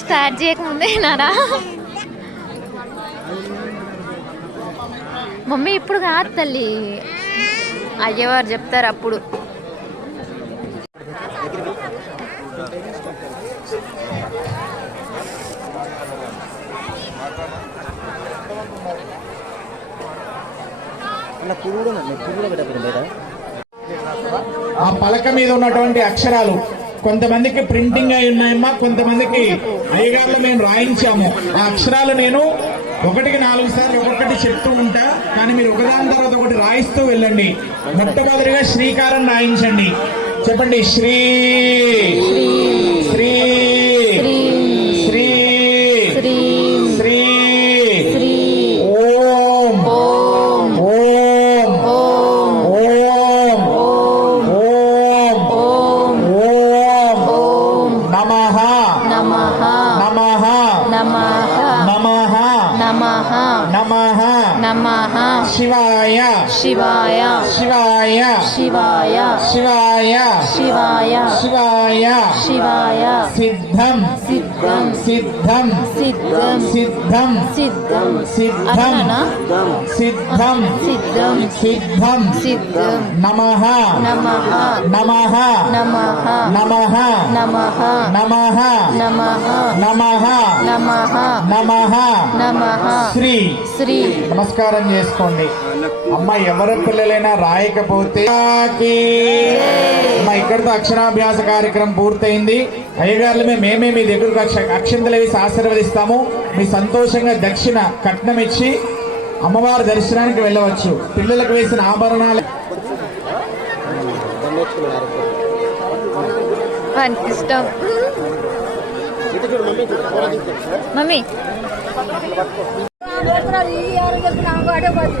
Start చేయకముందే Nara mummy ఇప్పుడు కాదు తల్లి. అయ్యవారు చెప్తారు అప్పుడు. ఆ పలక మీద ఉన్నటువంటి అక్షరాలు కొంతమందికి ప్రింటింగ్ అయి ఉన్నాయమ్మా కొంతమందికి అయ్యగారులు మేము రాయించాము. ఆ అక్షరాలు నేను ఒకటికి నాలుగు సార్లు ఒక్కొక్కటి చెప్తూ ఉంటా కానీ మీరు ఒకదాని తర్వాత ఒకటి రాయిస్తూ వెళ్ళండి. మొట్టమొదటిగా శ్రీకారం రాయించండి. చెప్పండి శ్రీ หะนะมหะนะมหะชิวายะชิวายะชิวายะชิวายะชิวายะชิวายะชิวายะชิวายะสิทธัมสิทธัมสิทธัมสิทธัมสิทธัมสิทธัมสิทธัมสิทธัมสิทธัมสิทธัมสิทธัมนะมหะนะมหะนะมหะนะมหะนะมหะนะมหะนะมหะนะมหะนะมหะนะมหหะ శ్రీ. శ్రీ. నమస్కారం చేసుకోండి. అమ్మ ఎవరి పిల్లలైనా రాయకపోతే అమ్మ ఇక్కడితో అక్షరాభ్యాస కార్యక్రమం పూర్తయింది. అయ్యగారులు మేము మేమే మీ దగ్గరకు అక్ష అక్షంతలు వేసి ఆశీర్వదిస్తాము. మీ సంతోషంగా దక్షిణ కట్నం ఇచ్చి అమ్మవారి దర్శనానికి వెళ్ళవచ్చు. పిల్లలకు వేసిన ఆభరణాలు. ఈ రోజు ఈ ఆరోగ్య నామగాడే పది